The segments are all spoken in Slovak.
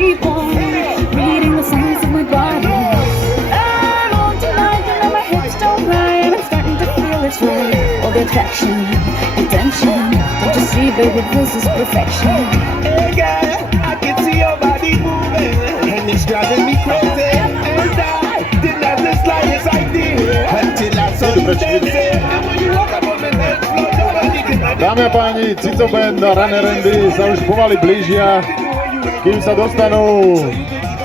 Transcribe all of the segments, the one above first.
keep on reading the signs of my body. I'm on tonight, you know my hips don't lie, and I'm starting to feel it's right. All the attraction, attention, don't you see, baby, this is perfection. Hey girl, I can see your body moving, and it's driving me crazy. And I didn't have the slightest idea until I saw you dancing. And when you walk up on the dance floor, nobody can understand. Dámy a páni, Cico Band a Runner Randy sa už pomaly blížia, kým sa dostanú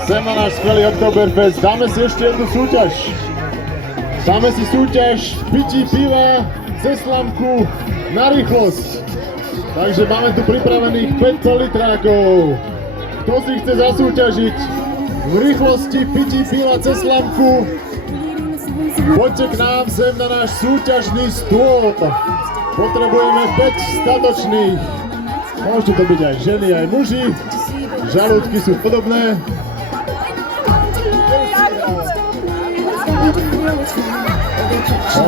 sem na náš skvelý Oktoberfest. Dáme si ešte jednu súťaž. Dáme si súťaž pití piva cez slamku na rýchlosť. Takže máme tu pripravených 5 litrákov. Kto si chce zasúťažiť v rýchlosti pití piva cez slamku, poďte k nám sem na náš súťažný stôl. Potrebujeme 5 statočných. Môžu to byť aj ženy, aj muži. Žalúdky sú podobné.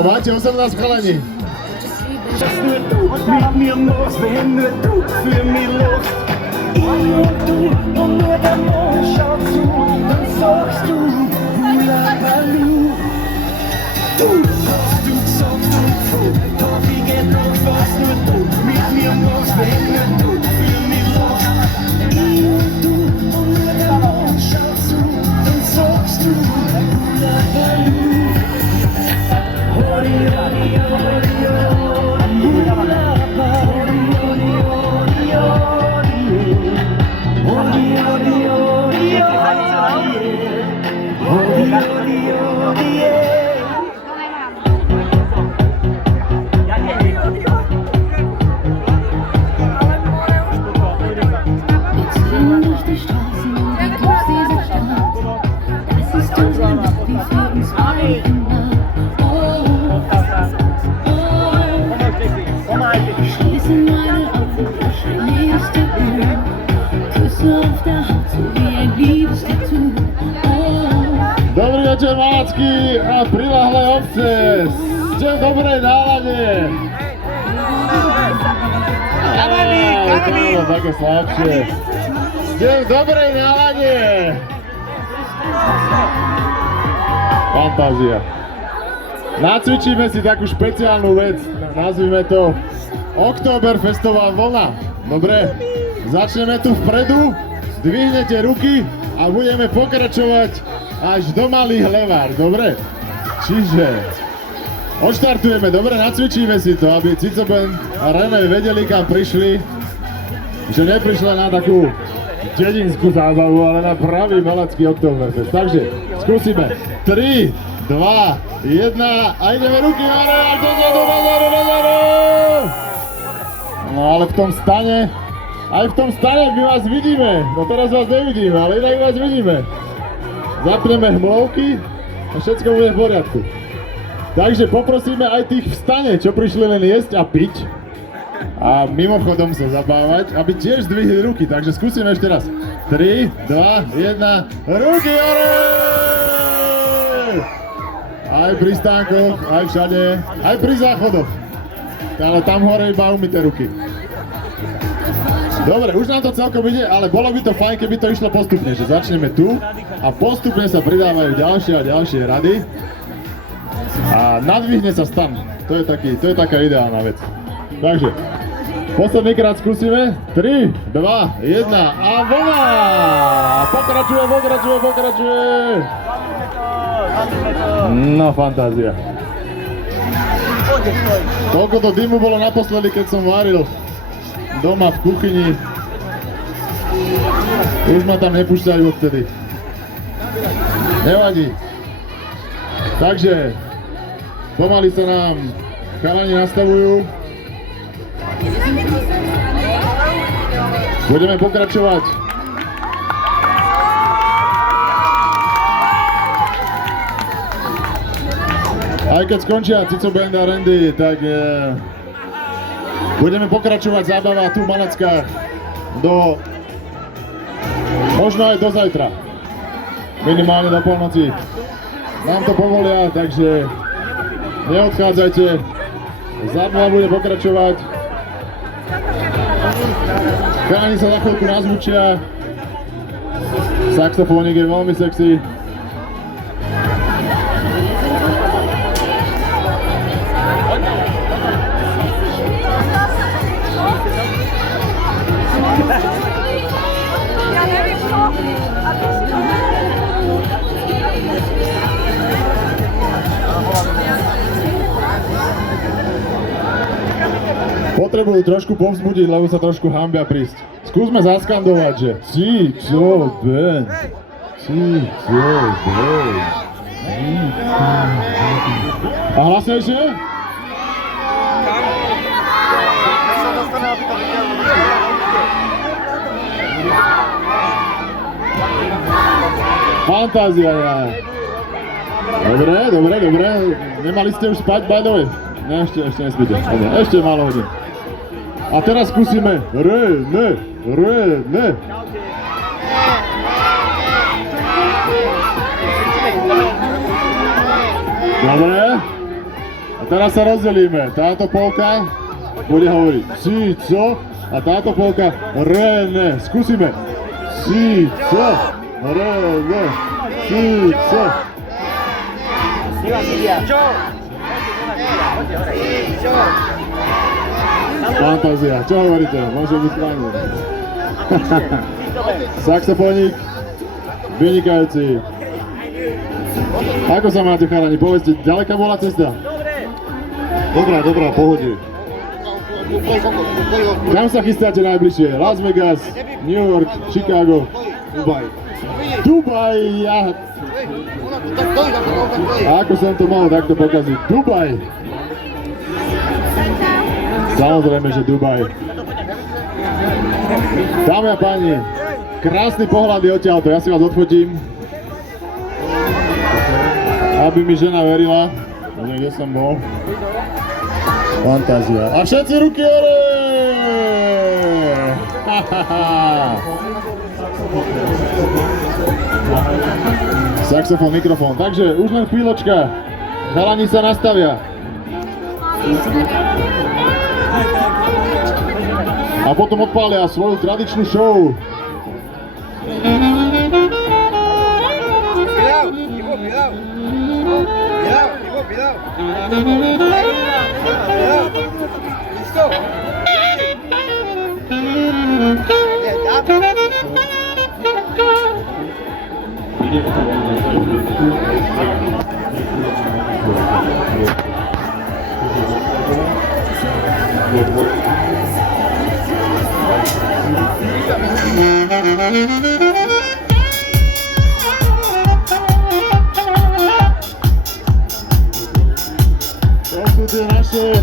Máte 18 chalani. Meet me a most, then the truth, feel me lost. Dobrý večer, Malacky a prilahlé obce. Ste v dobrej nálade. Áno, také slabšie. Ste v dobrej nálade. Fantázia. Nacvičíme si takú špeciálnu vec, nazvime to Oktoberfestová vlna. Dobre, začneme tu vpredu, zdvihnete ruky a budeme pokračovať až do Malých Levár, dobre? Čiže odštartujeme, dobre, nacvičíme si to, aby Cico Band a René vedeli, kam prišli, že neprišla na takú dedinskú zábavu, ale na pravý malacký Oktoberfest. Takže skúsime. 3, 2, 1 a ideme ruky hore a dozadu. No ale v tom stane, aj v tom stane my vás vidíme. No teraz vás nevidíme, ale inak vás vidíme. Zapneme hmlovky a všetko bude v poriadku. Takže poprosíme aj tých v stane, čo prišli len jesť a piť a mimochodom sa zabávať, aby tiež zdvihli ruky. Takže skúsime ešte raz. 3, 2, 1, ruky hore! Aj pri stánkoch, aj všade, aj pri záchodoch. Ale tam hore iba umyté ruky. Dobre, už nám to celkom ide, ale bolo by to fajn, keby to išlo postupne, že začneme tu a postupne sa pridávajú ďalšie a ďalšie rady a nadvihne sa stan. To je taká ideálna vec. Takže, posledný krát skúsime. 3, 2, 1 a vlna! Pokračuje. No, fantázia. Toľko to dymu bolo naposledy, keď som varil doma v kuchyni. Už ma tam nepúšťajú odtedy. Nevadí. Takže pomaly sa nám chalani nastavujú. Budeme pokračovať. Aj keď skončia Cico Band a Randy, tak budeme pokračovať zábava tu v Malackách do možno aj do zajtra. Minimálne do polnoci. Nám to povolia, takže neodchádzajte. Zábava bude pokračovať. Chalani sa za chvíľku nazvučia. Saxofónik je veľmi sexy. Ja nevím, co. A ty si to Potrebujú trošku povzbudiť, lebo sa trošku hanbia prísť. Skúsme zaskandovať, že si, co, ben. Si, co, ben. A hlasnejšie? Fantázia, ja. Dobre. Nemali ste už spať, by the way? Ne, ešte nespíte. Dobre, ešte málo hodín. A teraz skúsime re, ne. Dobre. A teraz sa rozdelíme. Táto polka bude hovoriť si, co? A táto polka re, ne. Skúsime. Si, co? Re, ne. Si, co? Fantázia, čo hovoríte? Môže byť správne. Saxofónik, vynikajúci. Ako sa máte, chalani? Povedzte, ďaleká bola cesta? Dobrá, pohode. Kam sa chystáte najbližšie? Las Vegas, New York, Chicago, Dubaj, ja... A ako som to mal takto pokaziť? Dubaj! Samozrejme, že Dubaj. Dámy a páni, krásny pohľad je odtiaľto, ja si vás odfotím. Aby mi žena verila, kde som bol. Fantázia. A všetci ruky hore! Saxofón, mikrofón. Takže už len chvíľočka. Chalani sa nastavia. A potom odpália svoju tradičnú show. To sú tie naše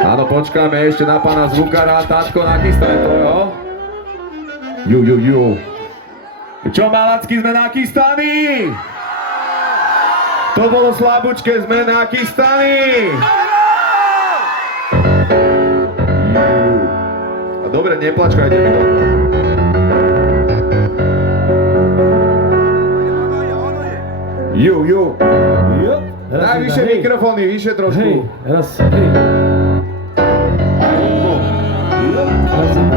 Áno, počkáme ešte na pána zvukára, Tátko, nachystaj to, jo? Ju. Čo, Malacky, sme nachystaní? To bolo slabúčke, sme nachystaní? Dobre, neplačkajte mi to. Ju. Najvyššie mikrofóny, vyššie trošku. Hej, raz, hej. Raz, hej.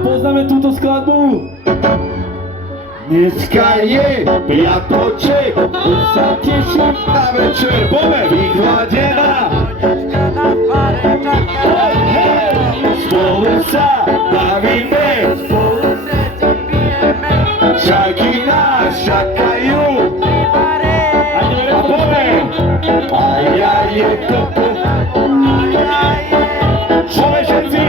Poznáme túto skladbu. Dneska je piatoček, Sa teším. na večer, poďme, vychladená. Spolu sa Bavíme, čajky nás čakajú. A poďme, a ja je koko. Poďme všetci.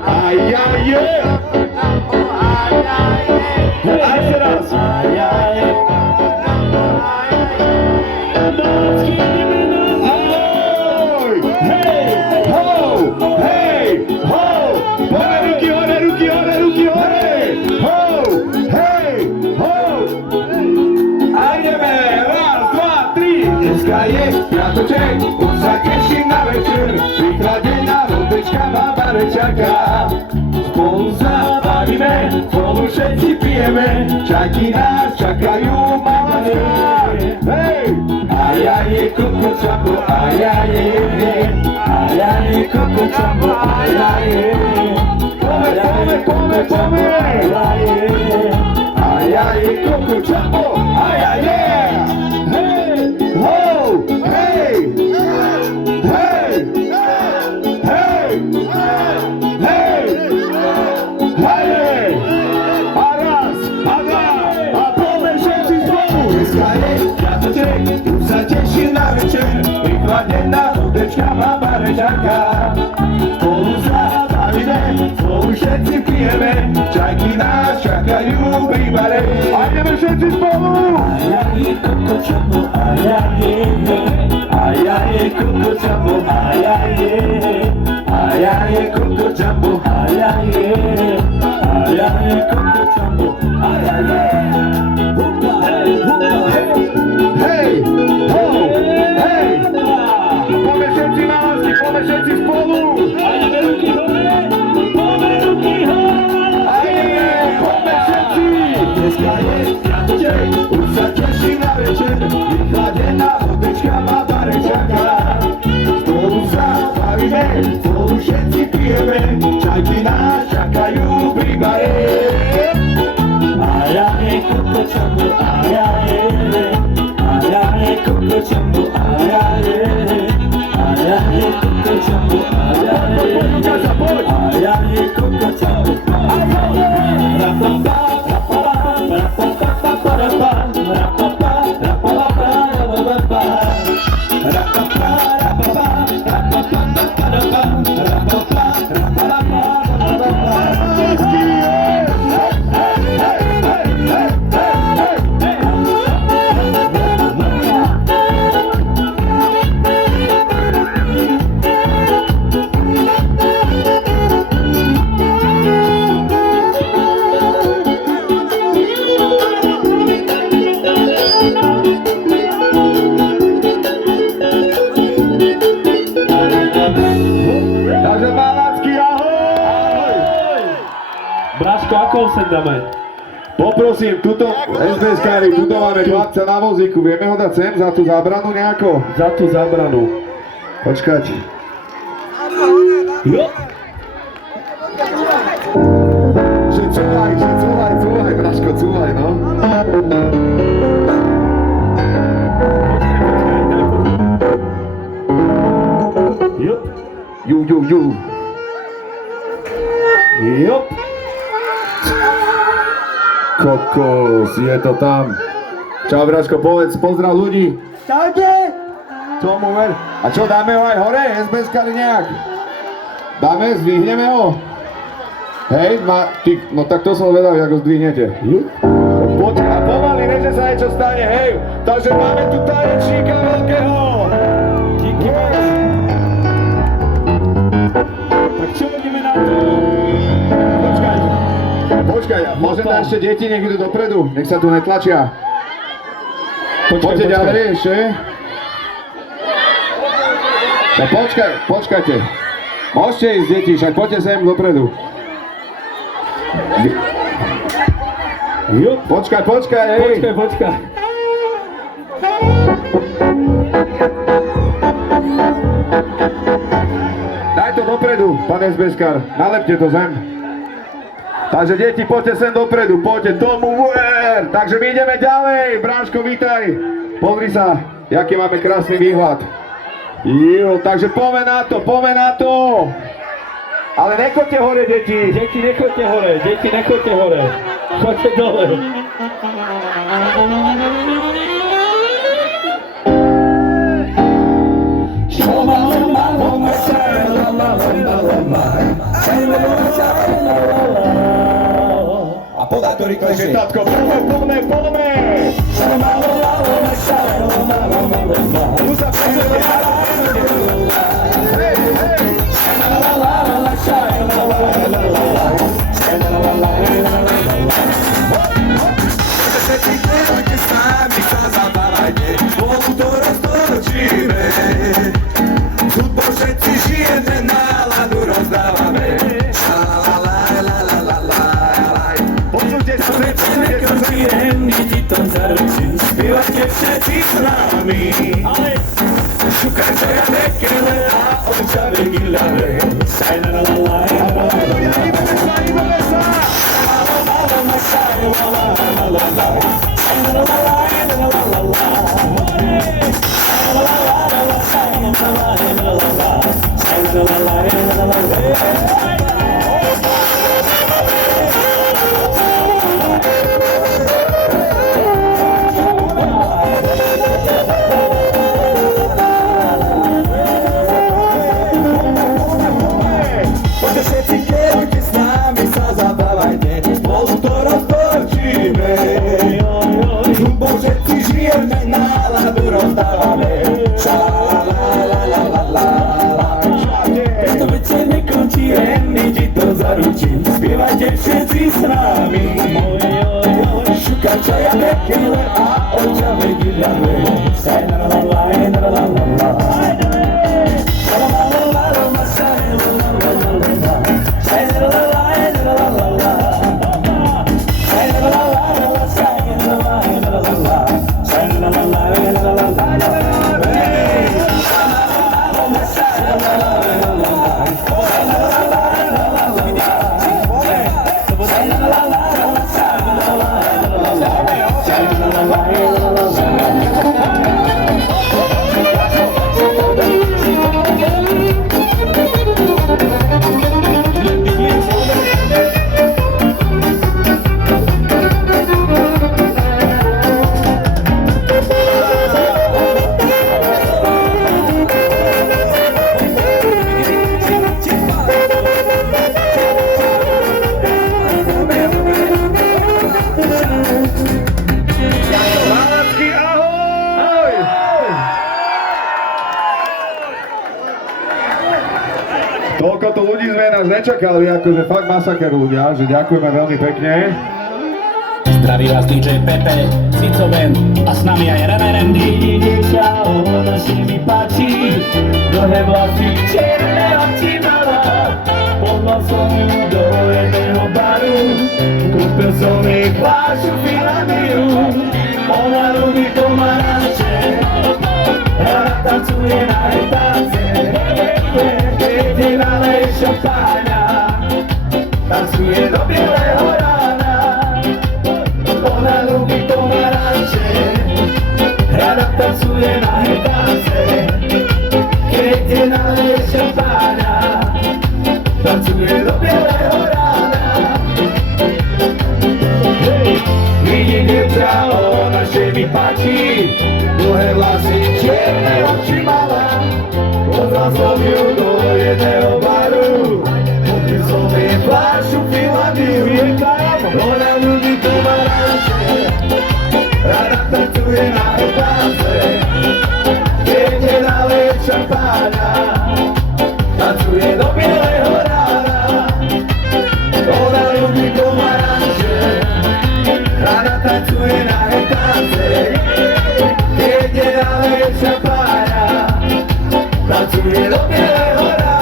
A ja je. A ešte raz. Ahoj! Hej, ho! Hej, ho! Poďme ruky hore, ruky hore, ruky hore! Ho! Hej, ho! A ideme! Raz, dva, tri! Dneska je piatoček, už sa teším na večer. Vychladená vodečka ma bare čaká. Spolu sa bavíme, spolu všetci pijeme. Čajky nás čakajú, malacká. Hej! A ja je koko čambo, a ja je. A ja je koko čambo, a ja je. Pome. A ja je koko čambo, a ja je. Hej! Ho! Hej! Hej! Hej! Hej! Hej! A raz, a dva, a poďme všetci spolu. Dneska je piatoček, už sa teším na večer. Vychladená vodečka ma bare čaká. Spolu sa bavíme, spolu všetci pijeme. Čajky nás čakajú pri bare. A ideme všetci spolu. A ja je koko čambo, a ja je. A ja je koko čambo, a ja je. A ja je koko čambo, a ja je. A ja je koko čambo, a ja je. Hej, ho, hej. Poďme všetci na lásky, poďme všetci spolu. A ideme ruky hore, poďme ruky hore. A ideme, poďme všetci. Dneska je piatoček, už sa teším na večer. Vychladená vodečka ma bare čaká. Spolu sa bavíme, spolu všetci pijeme. Čajky nás čakajú pri bare. A ja je koko čambo, a ja je. A ja je koko čambo, a ja je. A ja je koko čambo, a ja je. A ja je koko čambo, a ja je. Rapapa, rapapa, rapapa, rapapa, rapapa, rapapa, rapapa, rapapa, rapapa, Braško, ako sem dáme? Poprosím, tuto SBS-kári, tuto máme chlapca na vozíku, vieme ho dať sem za tú zábranu nejako? Za tú zábranu. Počkať. Jo. Že cúvaj, Braško, cúvaj, no. Počkaj. Jezus, je to tam. Čau, Braško, povedz, pozdrav ľudí. Čaute. Tomu ver. A čo, dáme ho aj hore, SBS-kari nejak? Dáme, zdvihneme ho? Hej, no tak to som vedel, ako zdvihnete. Poď, a pomaly, než sa niečo stane, hej. Takže máme tu tanečníka veľkého. Díky moc. Tak čo ideme na to? Počkaj, môžem dať ešte deti, nech idú dopredu, nech sa tu netlačia. Poďte ďalej ešte. No počkajte. Môžete ísť, deti, však poďte sem dopredu. Počkaj, hej. Počkaj. Daj to dopredu, pán SBS-kar, nalepte to zem. Takže deti, poďte sem dopredu, poďte tomu ver. Takže my ideme ďalej, Bráško, vítaj. Pozri sa, jaký máme krásny výhľad. Takže poďme na to. Ale nechoďte hore, deti. Deti, nechoďte hore. Choďte dole. A podaj to rýchlejšie. Tatko, poďme. Tu sa všetci žijeme, náladu rozdávame. Počujte sa, Nekončí, ti to zaručím. Spívate všetci s nami. Šukajte ja nekele a očave gilave. Spievajte všetci s nami. Šukajte ja nekele a očave gilave. Toľko tu ľudí sme nás nečakali, akože fakt masaker ľudia, že ďakujeme veľmi pekne. Zdraví vás DJ Pepe, Cicoven a s nami aj RNRMD. Čau, ona sa mi páči, dlhé vlasy, černé oči mala. Pozval som ju do jedného baru, kúpil som jej plášu Filamiu. Ona ľubí pomaranče, rada tancuje na retance. Keď nalej šampáňa, tancuje do bieleho rána. Ona ľubí pomaranče, rada tancuje na retance. Keď nalej šampáňa, tancuje do bieleho rána. Vidím strašne mi páči. Dlhé vlasy, čierne oči mala. Poznal som ju do jedného baru. Kúpil som jej fľašu Finlandiu. Ona ľudí pomaranče, rada tancuje na hebáce. Keď je nalieť šampáňa, tancuje do bieleho rána. Ona ľudí pomaranče, rada tancuje na hebáce. Keď je nalieť šampáňa, tancuje do bieleho rána.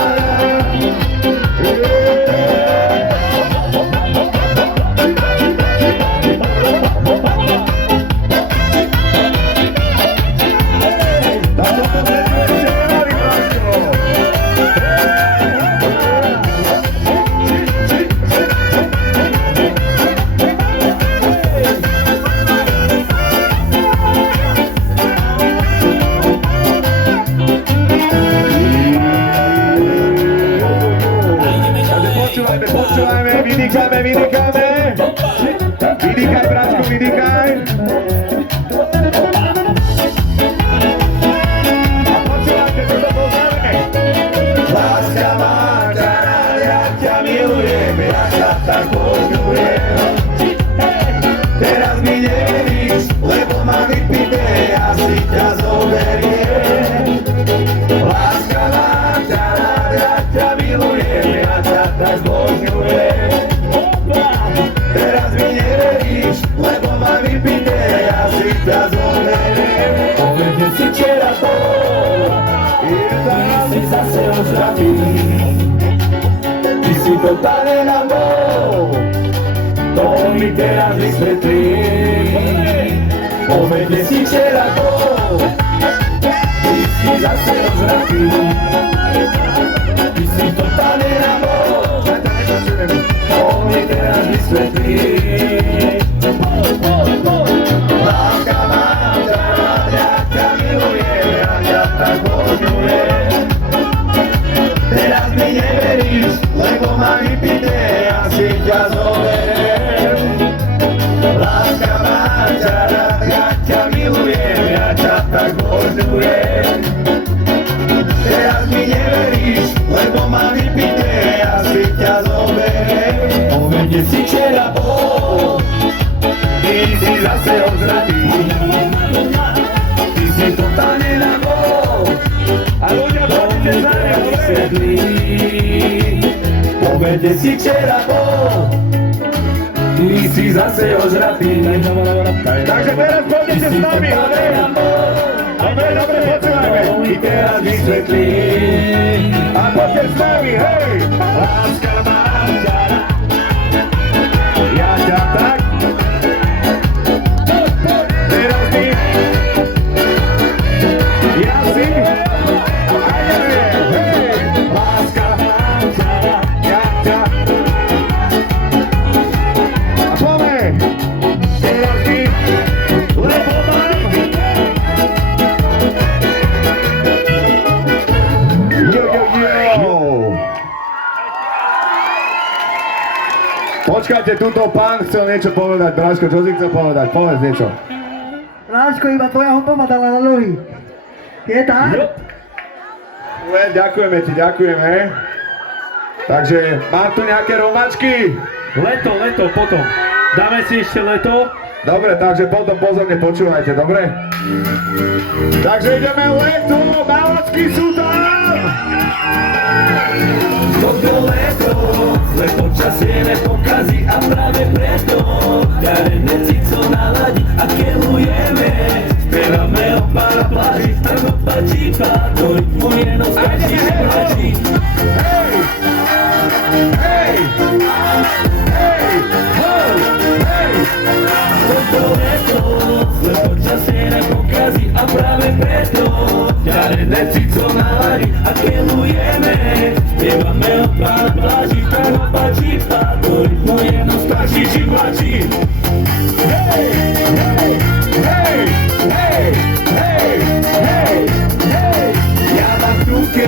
Počúvajme, vydýchame. Vydýchaj, bráčku, vydýchaj. A počúvajte, toto poznáme. Láska má ťa, ja ťa milujem, ja ťa tak poľubujem. Teraz mi neveríš, lebo ma vypité, ja si ťa zoberiem. Láska má ťa, ja ťa milujem, ja ťa tak zbožňujem. Teraz mi neveríš, lebo ma vypité, ja si ťa zoberiem. Povede si včera to, ty si zase ožratý. Ty si to tanená bol, to mi teraz vysvetlí. Povede si včera to, ty si zase ožratý. Ty si to tanená bol, to mi teraz vysvetlí. Láska mám ťa, ja ťa milujem, ja ťa tak poľubujem. Teraz mi neveríš, lebo ma vypité, ja si ťa zoberiem. Láska mám ťa, ja ťa milujem, ja ťa tak poľubujem. Teraz mi neveríš, lebo ma vypité, ja si ťa zoberiem. Povede si včera bol, ty si zase ožratý. Ty si totálne na bol, a ľudia poďte za neho vysvetlí. Povede si včera bol, ty si zase ožratý. Takže teraz poďte s nami, dobre, počúvajme. My teraz vysvetlí. A poďte s nami, hej! Láska mám ťa, ja ťa tak. Teraz my, ja si, a neviem, hej! Láska mám ťa, ja ťa. A poďme! Teraz my, lebo mám. Počkajte, tuto pán chcel niečo povedať. Bráško, čo si chcel povedať? Povedz niečo. Láško, iba tvoja humpa ma dala na nohy. Je tak? Ďakujeme ti, ďakujeme. Takže mám tu nejaké romačky. Leto, potom. Dáme si ešte leto. Dobre, takže potom pozorne počúvajte, dobre? Takže ideme leto, málačky sú tam! Toto leto, zle počasie nepokazí a práve preto ťa Cico naladí a kelujeme. Spievame o pár pláži, strmo pačí do rytmu je nostalží mladí. Hej! Hej! Hej! Ho! Hej! Toto leto, zle počasie nepokazí a práve preto ťa Cico naladí a kelujeme. Spievame o pár pláži, strmo pačí do rytmu je nostalží mladí. Hej! Hej! Hej! Hej! Hej! Hej! Hej! Ja mám v ruke,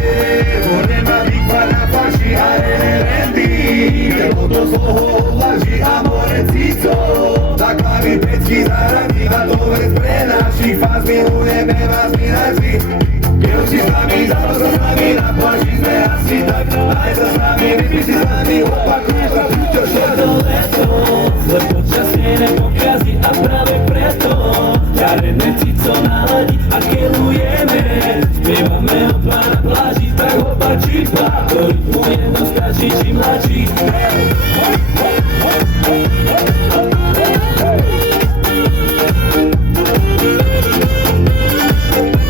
vorne ma výkva na faši a rendy. Telo do zloho odlaží a more Cico, tak máme pecky zaradí iba to vec pre našich fás, milujeme vás my najvždy. Keď si s nami, zápas sa s nami, na pláži sme asi tak. Aj sa s nami, vypí si s nami, opakuj sa, púťo všetko. Zle počasie nepokazí a práve preto ťarené cico naladí a kelujeme. Spievame o dva na pláži, tak opačí dva, do rytmu jedno stačí, čím mladší.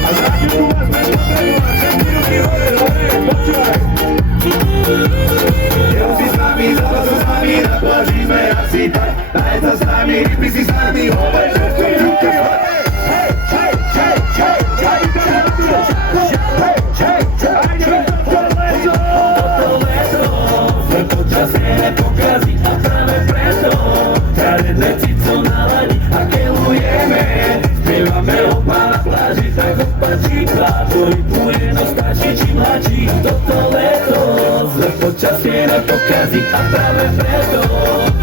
A zraňujú vás bez potrebu a všetky ruky hore, hore, počúvaj. Keď si s nami, zápas sa s nami, na pláži sme asi tak. Aj sa s nami, vypí si s nami, hore, všetko ruky hore. Hej, hej, hej, hej, hej, Počasie nepokazí a práve preto ťarené cico naladí a kelujeme. Spievame o na pláži, tak opačí dva, do rytmu jedno stačí, čím mladší. Toto leto zle počasie nepokazí a práve preto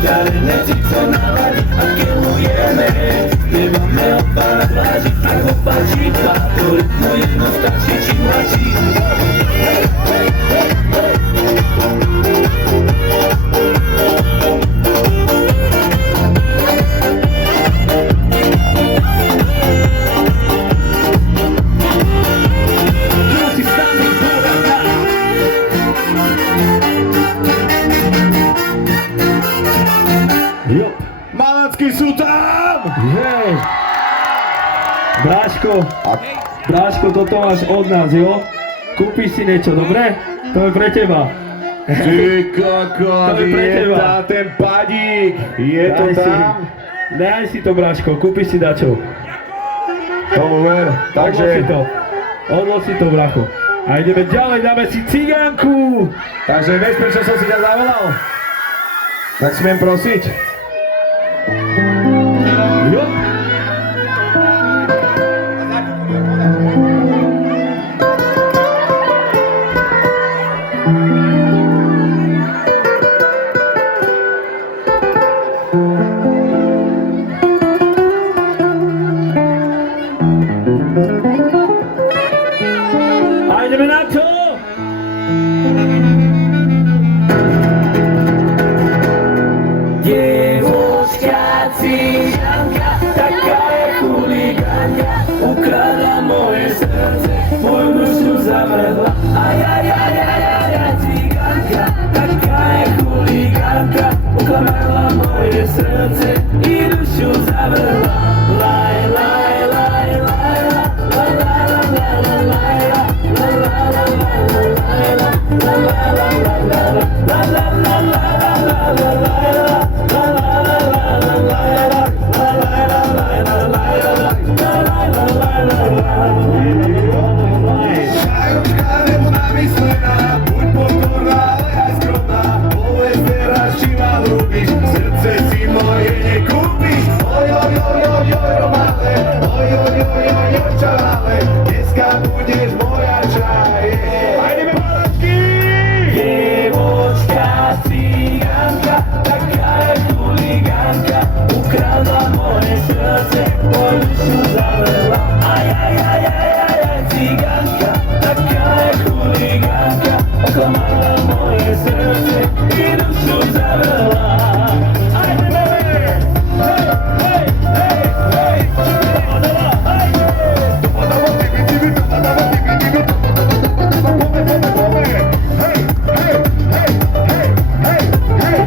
ťarené cico naladí a kelujeme. Spievame o na pláži, tak opačí dva, do rytmu jedno stačí, čím mladší. Malackí sú tam! Hej! Bráško, toto máš od nás, jo? Kúpiš si niečo, dobre? To je pre teba. Ty kokot, To je pre je teba. tam ten padík, je to tam? Nehaj si to, Bráško, kúpiš si dačo. Tomu ver, takže... Odlož si to, Bracho. A ideme ďalej, dáme si cigánku. Takže vieš, prečo som si ťa zavolal? Tak smiem prosiť? Jo. A ideme na to! Dievča cigánka, taká je chuligánka, ukradla moje srdce, moju dušu zavrhla. Aj, cigánka, taká je chuligánka, ukradla moje srdce i dušu zavrhla. Laj, laj, laj, laj, laj, laj, laj, laj, Šajučka nebo namyslená, buď pokorná, ale aj skromná. Povedz teraz, či ma ľúbiš, srdce si moje nekúpiš. Oj, oj, oj, oj, oj, romále, oj, oj, oj, oj, oj, čalále, dneska budeš moja čaje. Ajde, Malackí! Dievča cigánka, taká je chuligánka, ukradla moje srdce, moju dušu zavrhla. Aj, cigánka, taká je chuligánka, oklamala moje srdce i dušu zavrhla. Ajde, bebe! Hej, hej, hej, hej!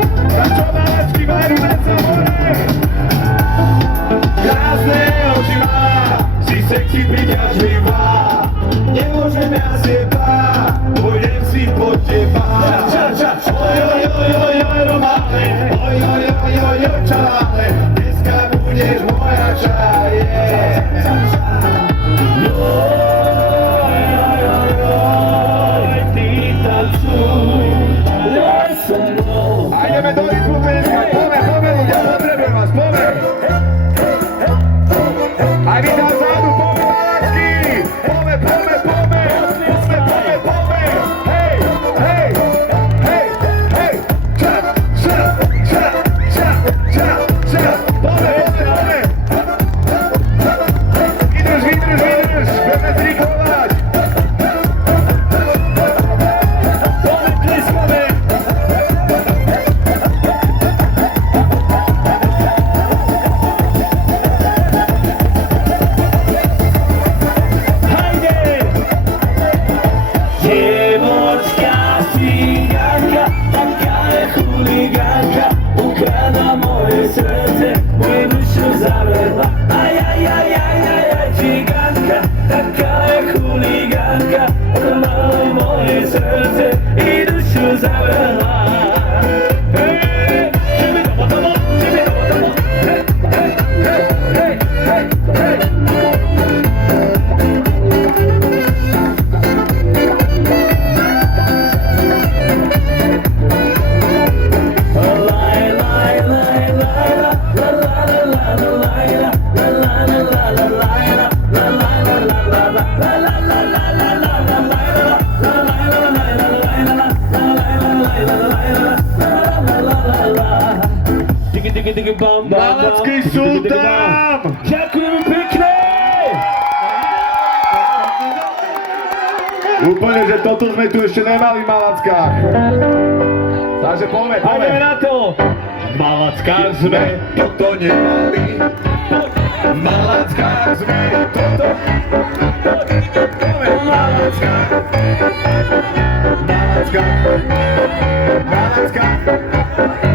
Krásne oči má, si sexy priťažlivá. Nemôžem ja seba, pôjdem si po teba. Oj, oj, oj, oj, oj, romále, oj, oj, oj, oj, oj, čalále, dneska budeš moja čaje. A ideme do rytmu dneska, poďme ľudia, potrebujem vás, poďme. A vy tam vzadu, poďme Malackí, poďme, hej, hej, hej, hej, čap, čap, čap, čap, čap, čap, poďme. tam! Ďakujeme pekne! Úplne, že toto sme tu ešte nemali v Malackách. Takže poďme. Ideme na to! V Malackách sme toto nemali. V Malackách sme toto. Poďme. V Malackách.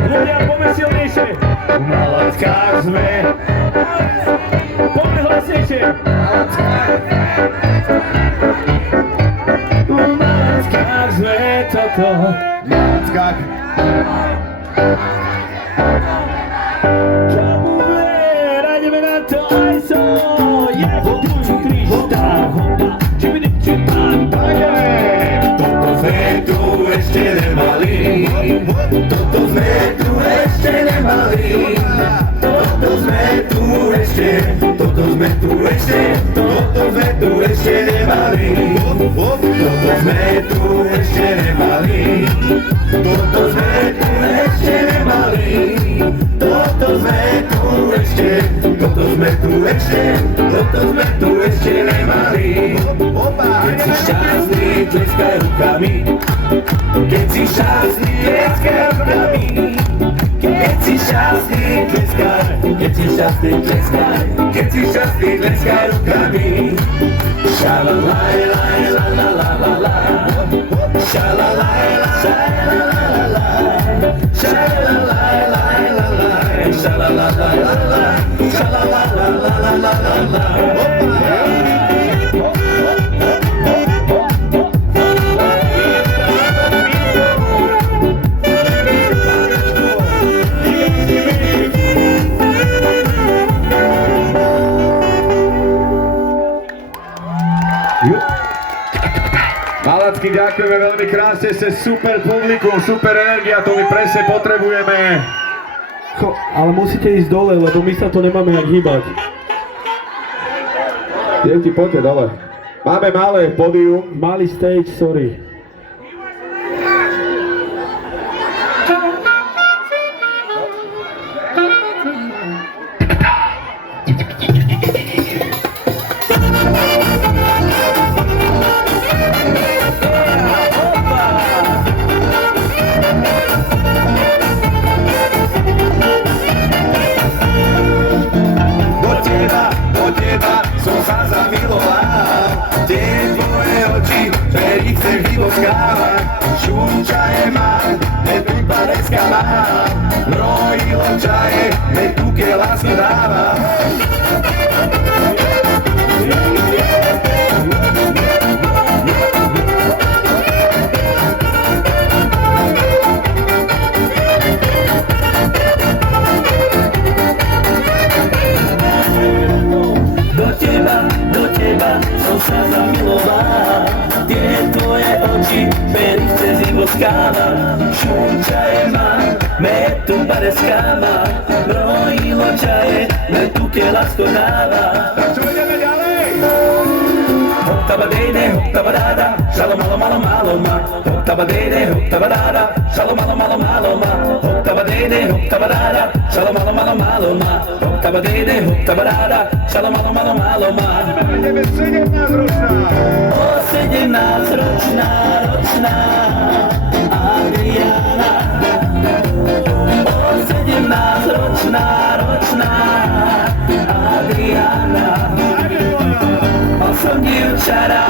ľudia poďme silnejšie! V Malackách sme. Poďme hlasnejšie! V Malackách sme toto. V Malackách. Ideme na to, aj so! Je to Kryštál, hopa, čibidi, čibam, Toto sme tu ešte nemali. Toto sme tu ešte nemali. Toto sme tu ešte. Toto sme tu ešte. Toto sme tu ešte nemali. Toto sme tu ešte nemali. Toto sme tu ešte nemali. Toto sme tu ešte. Toto sme tu ešte. Toto sme tu ešte nemali. Keď si šťastný, tleskaj rukami. Keď si šťastný, tleskaj rukami. Keď si šťastný, tleskaj. Keď si šťastný, tleskaj. Keď si šťastný, tleskaj rukami. Šalalaj, laj, la, la, la, la, la. Šalalaj, šalalaj, la. Šalalaj, laj, la, la. Šalalaj, la, la. Šalalaj, la, la, la, la, la. Malacky, ďakujeme veľmi krásne, ste super publikum, super energia, to my presne potrebujeme. Ale musíte ísť dole, lebo my sa to nemáme jak hýbať. Deti, poďte dole. Máme malé pódium. Malý stage, sorry. Do teba som sa zamiloval. Tie tvoje oči, ktorý chcem vyboskávať. Šunčaje mám, me tu parecka mám. Brojilo čaje, me tu ke lásku dávam. Do teba som sa zamiloval. Tie tvoje oči, pery chce ziboskávať. Šunčaje mám, me tu pareckáva. Brojilo čaje, me tu ke lásko dáva. Tak čo ideme ďalej? Hoktaba dejde, hoktaba dáda, šalo malo malo malo ma. Hoktaba dejde, hoktaba dáda, šalo malo malo malo ma. Hoktaba dejde, hoktaba dáda, šalo malo malo malo ma. Hoktaba dejde, hoktaba dáda, šalo malo malo malo ma. Ideme 17-ročná. O 17-ročná, ročná Adriana. O 17-ročná, ročná Adriana. Som dievčara,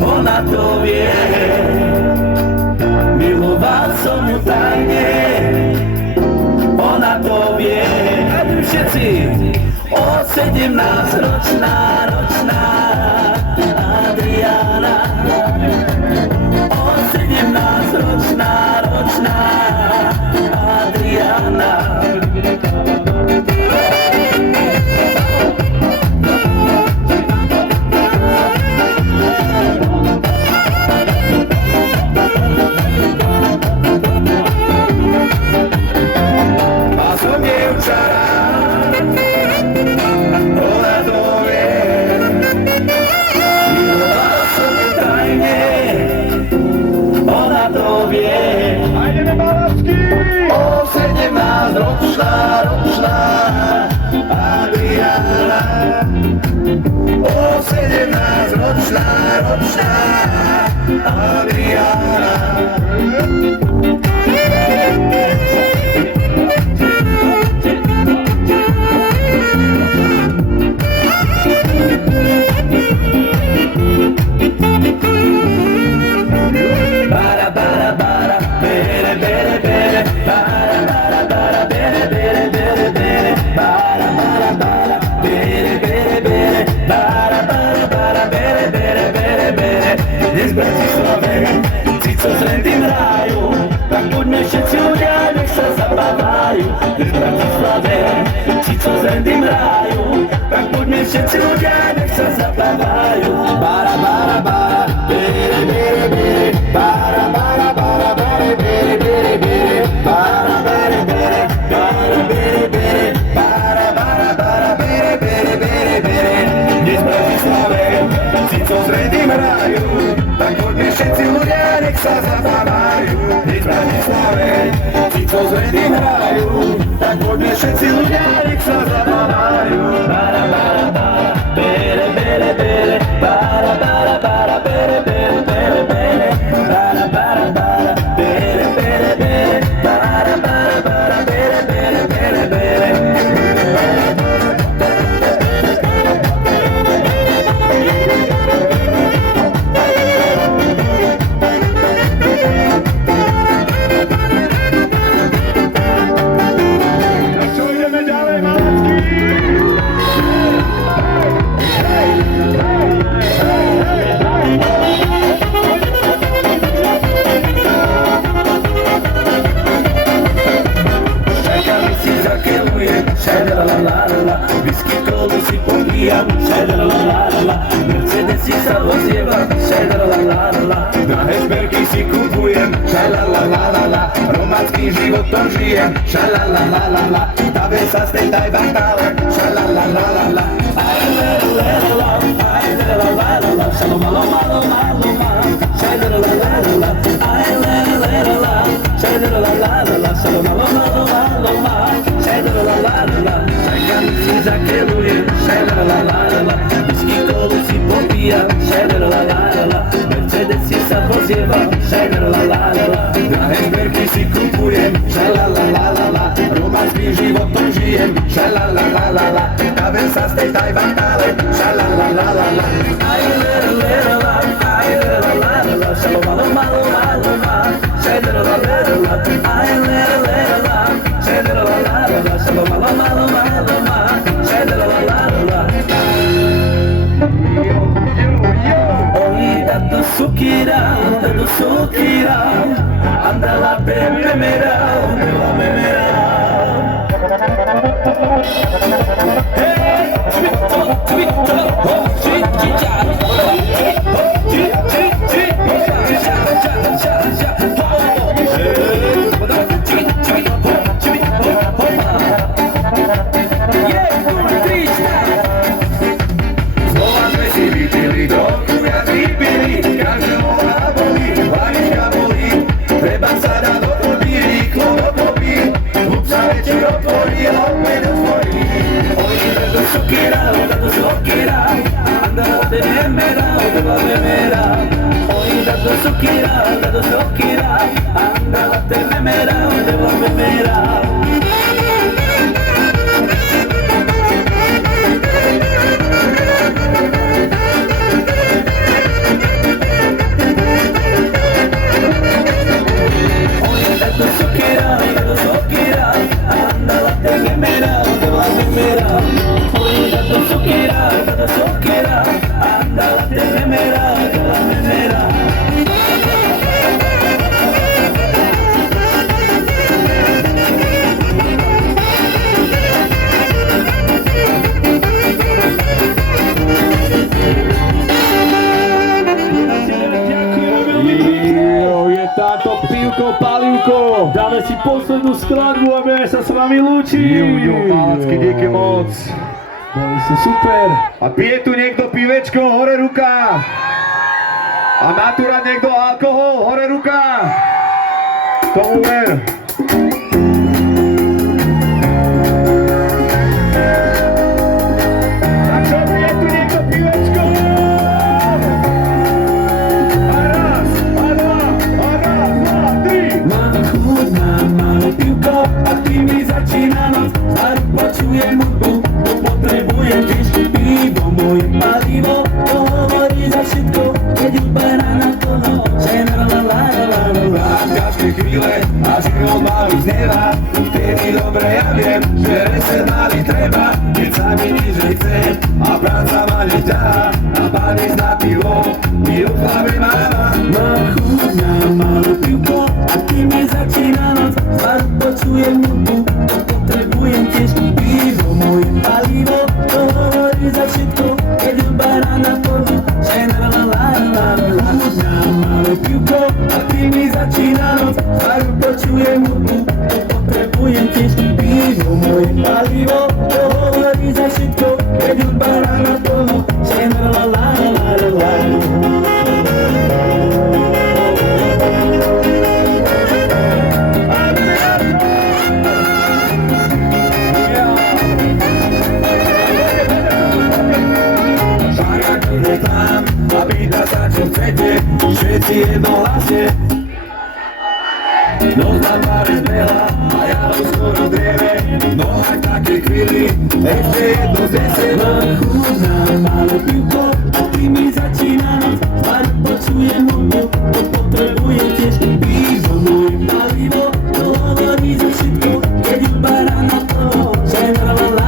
ona to vie. Miloval som ju tajne, ona to vie. A vy všetci, o 17-ročná, ročná Adriana. O 17-ročná, ročná Adriana. Ona to vie. hrajú, tak poďme všetci ľudia, nech sa zabávajú. Bara, bara, bara, bere, bere, bere, bara, bara, bara, bere, bere, bere, bere, bara, bere, bere, bara, bere, bere, bara, bara, bara, bere, bere, bere, bere. Dnes v Bratislave si co s Redym hrajú, tak poďme všetci ľudia, nech sa zabávajú. Dnes v Bratislave si co s Redym hrajú, tak poďme všetci ľudia, nech sa zabávajú. Bara, bara, bara, bere, bere, bere, bara, bara, bara, bere, bere, bere, bere, bara, bara, bara, bere, bere, bere, bara, bara, bara, bere, bere, bere, bere. Čo ideme ďalej, Malacký? Šajkami si zakelujem, šajdalalala, whisky kolu si popijam, šajdalalala, Mercedesi sa vozievam, šajdalalala, na hešberky si kupujem, šajdalalala, romanským životom žijem, šajdalalala, stavím sa z tej tajbantále, šajdalalala, ajdalalala, ajdalalala, šalomalomalomaloma, šajdalalala, ajdalalala, šajdalalala, šalomalomalomaloma, šajdalalala, šajkami si zakelujem, šajdalalala, whisky kolu si popijam, šajdalalala, Mercedesi sa vozievam, šajdalalala, na hešberky si kupujem, šajdalalala, romanským životom žijem, šajdalalala, stavím sa z tej tajbantále, šajdalalala, ajdalalala, ajdalalala, šalomalomalomaloma, šajdalalala, ajdalalala, šajdalalala, šalomalomalomaloma, šajdalalala. Oi, dado sukira, anda la memera, hey, Twitter, oh, treba sa dať do klby, rýchlo do klby, klub sa večer otvorí a opäť otvorí. Oj, dado sukira, anda la memera, oj, dado sukira, anda la memera. Dado sukira, anda la memera, oi, dado sukira, anda la memera. Je táto pivko, palivko. Dáme si poslednú skladbu a budeme sa s vami lúčiť. Malacký, díky moc. Boli ste super. A pije tu niekto pivečko, hore ruka. A má tu rád niekto alkohol, hore ruka. Tomu ver. Tak čo, pije tu niekto pivečko? A raz, a dva, tri. Mám chuť na malé pivko a ty mi začína noc. Zar počujem hudbu, bo potrebujem tiež pivo. Moje palivo, to hovorí za všetko, keď uberá na toho. Každé chvíle a život ma vyznieva, vtedy dobre ja viem, že reset mali treba, keď sa mi nič nechce a práca ma neťahá a pán ísť na pivo, mi v hlave máva. Mám chuť na malé pivko a ty mi začína noc, zar počujem hudbu, potrebujem tiež pivo, moje palivo. za všetko, keď hudba hrá naplno. Šajnalalalala. A pýta sa, čo chcete, všetci jednohlasne. Noc na tvári zbehla a ja už skoro drieme. No aj v takej chvíli ešte jedno zese. Chudná malé pivko a ty mi začína noc. Zvať počujem hudbu, to potrebujem tiež. Pivo môj palivo, to hovorí za všetko, keď hudba hrá naplno. Šajnalalalala.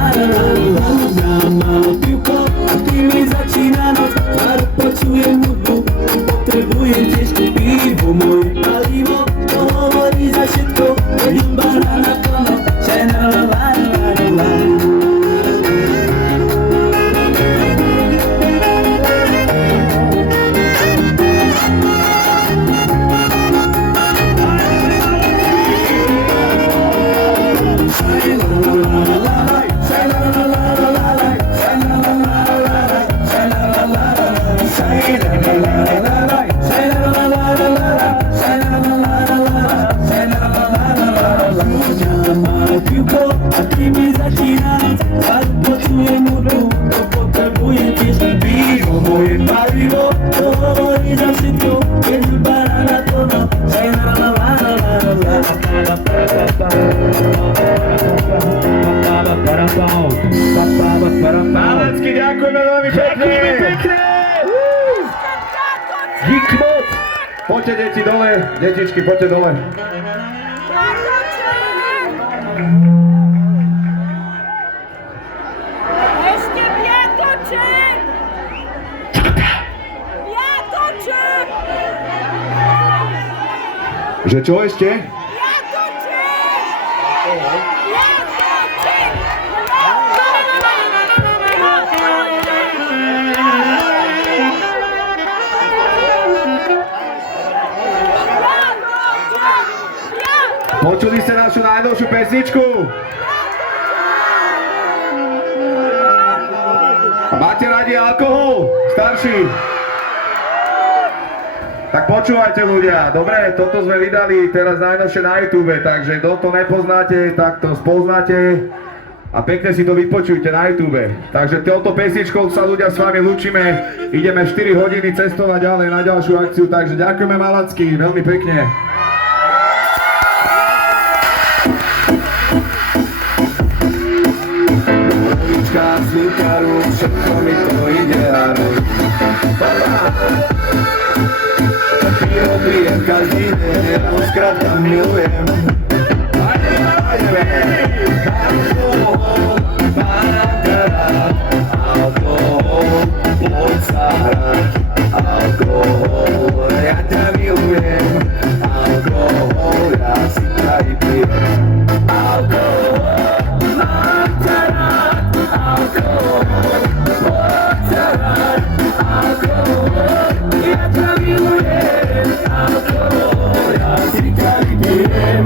Chudná malé pivko a ty mi začína noc. Zvať počujem hudbu, to potrebujem tiež. Pivo môj palivo, to hovorí za všetko, keď hudba hrá naplno. Šajnalalalala. A ty mi začína noc, a počujem hudbu, to potrebujem tiež. Pivo moje palivo, to hovorí za všetko, keď hudba hrá naplno. Málecky, ďakujeme veľmi pekne! Dík moc! Poďte deti dole, detičky, poďte dole. Ešte viatoček! Viatoček! Že čo ešte? Viatoček! Viatoček! Počuli ste našu najnovšiu pesničku? Máte radi alkohol? Starší? Tak počúvajte ľudia, dobre, toto sme vydali teraz najnovšie na YouTube, takže kto to nepoznáte, tak to spoznáte a pekne si to vypočujte na YouTube. Takže touto pesničkou sa ľudia s vami lúčime, ideme 4 hodiny cestovať ďalej na ďalšiu akciu, takže ďakujeme Malacky, veľmi pekne. Slucharu, všetko mi to ide a robí. Pivo pijem každý deň, ja ho skrátka milujem. Alkohol, párkrát, alkohol, poď sa hrať. Alkohol, ja ťa milujem. Alkohol, ja si ťa i pijem. Alkohol, mám ťa rád. Alkohol, poď sa hrať. Alkohol, ja ťa milujem. Alkohol, ja si ťa i pijem.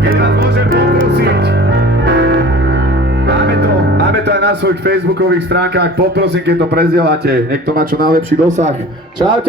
Keď vás môžem poprosiť, dáme to aj na svojich facebookových stránkach, poprosím, keď to prezdielate, nech to má čo najlepší dosah. Čaute.